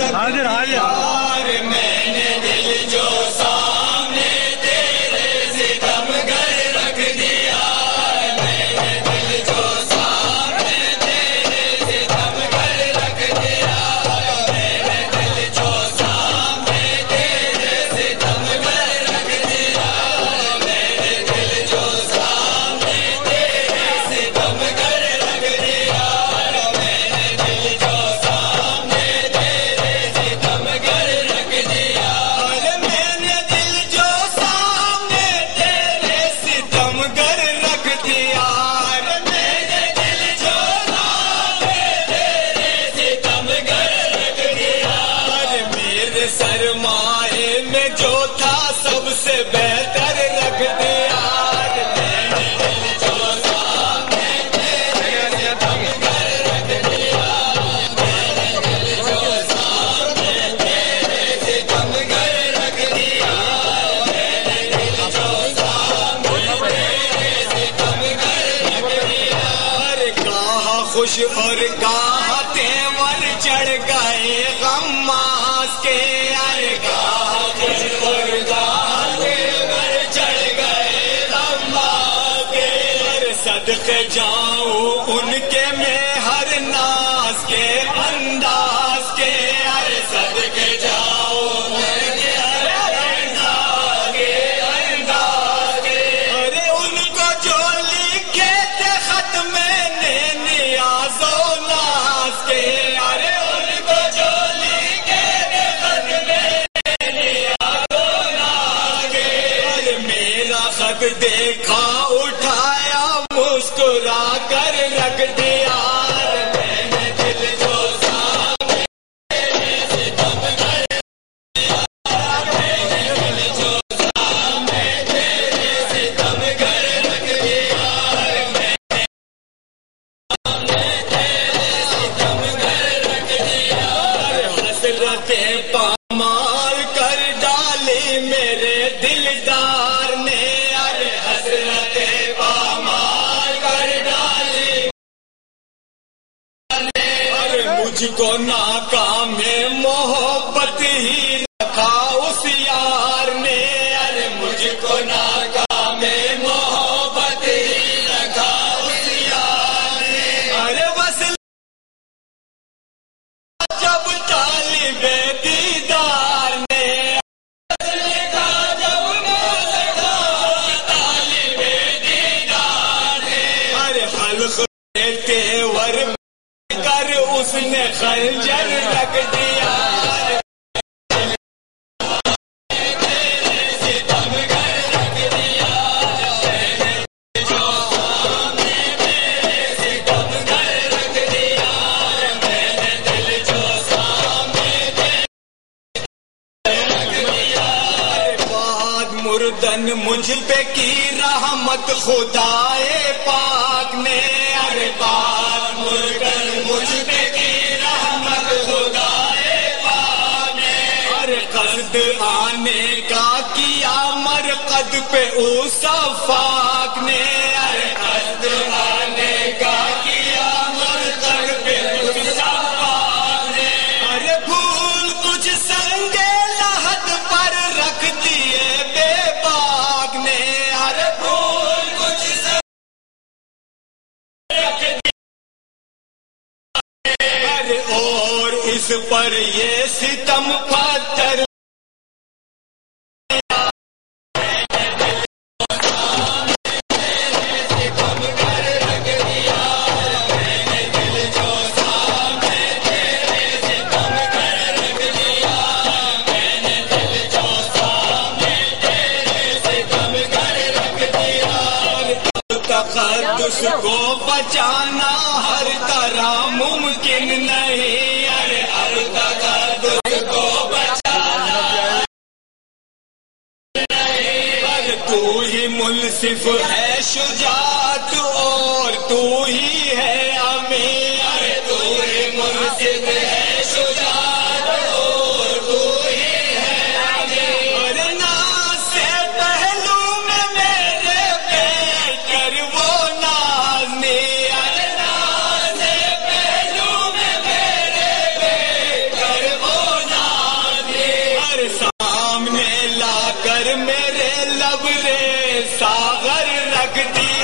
حاضر حاضر میں نے دل جو سامنے تیرے ستم گر رکھ دیا، میں نے دل جو سامنے تیرے ستم گر رکھ دیا، میں نے دل جو سامنے تیرے ستم گر رکھ دیا، میں نے دل جو سامنے تیرے ستم گر رکھ دیا، میں نے دل جو سامنے تیرے ستم گر رکھ دیا، میں نے دل جو سامنے تیرے ستم گر رکھ دیا، میں نے دل جو سامنے تیرے ستم گر رکھ دیا، میرے سرمائے میں جو تھا سب سے بہتر رکھ دیا، میں نے دل جو سامنے تیرے ستم گر رکھ دیا، میں نے دل جو سامنے تیرے ستم گر رکھ دیا، میں نے دل جو سامنے تیرے ستم گر رکھ دیا، کہاں خوش اور کہاں تیور چڑھ گئے غماز کے، کہاں خوش اور کہاں تیور چڑھ گئے غماز کے، صدقے جاؤں ان کے میں ہر ناز کے انداز کے، صدقے جاؤں ان کے ہر انداز کے انداز کے، ارے ان کو جو لکھے تھے خط میں نے نیاز و ناز کے، ارے ان کو جو لکھے تھے خط میں نے نیاز و ناز کے، ارے میرا خط دیکھا اٹھایا مسکرا کر رکھ دیا، میں نے دل جو سامنے تیرے ستم گر دیا، میں نے دل جو سامنے تیرے ستم گر رکھ دیا، میں نے سامنے تیرے ستم گر رکھ دیا، حسرتیں پامال کر ڈالی میرے دلدار نے، ارے حسرتیں پامال کر ڈالی ارے مجھ کو ناکام محبت ہی رکھا اس یار نے، ارے مجھ کو ناکام محبت ہی رکھا اس یار نے، ارے وصل جب طالب دیدار نے، وصل کا جب موسیقا طالب دیدار نے، ارے حلق تیور کر اس نے خنجر رکھ دیا، تیرے ستم گر رکھ دیا، میں نے جو سامنے تیرے ستم گر رکھ دیا، میں نے دل جو سامنے تیرے رکھ دیا، بات مردن مجھ پہ کی رحمت خدائے پاک نے، ارے بات مردن مجھ پہ کی رحمت خدائے پاک نے، ارے قصد آنے کا کیا مرقد پہ اس صفاق نے، ارے قصد آنے کا کیا مرقد پہ اس صفاق نے، ارے پھول کچھ سنگے لحد پر رکھ دیے بے باک نے، ارے پھول کچھ رکھ دیے، ارے اور اس پر یہ ستم پتھر ستم گر رکھ دیا، میں نے دل جو سامنے تیرے ستم گر رکھ دیا، میں نے دل جو سامنے تیرے ستم گر رکھ دیا، تقدس کو بچانا ہر طرح ممکن نہیں، ارے ہر تقدس کو بچانا نہیں، ارے تو ہی منصف ہے شجاعت اور تو ہی ہے امین، ارے تو ہی منصف ہے شجاعت اور تو ہی ہے امین، ارے ناز سے پہلو میں میرے بیٹھ کر وہ نازنی، ارے ناز سے پہلو میں میرے بیٹھ کر وہ رکھ دیا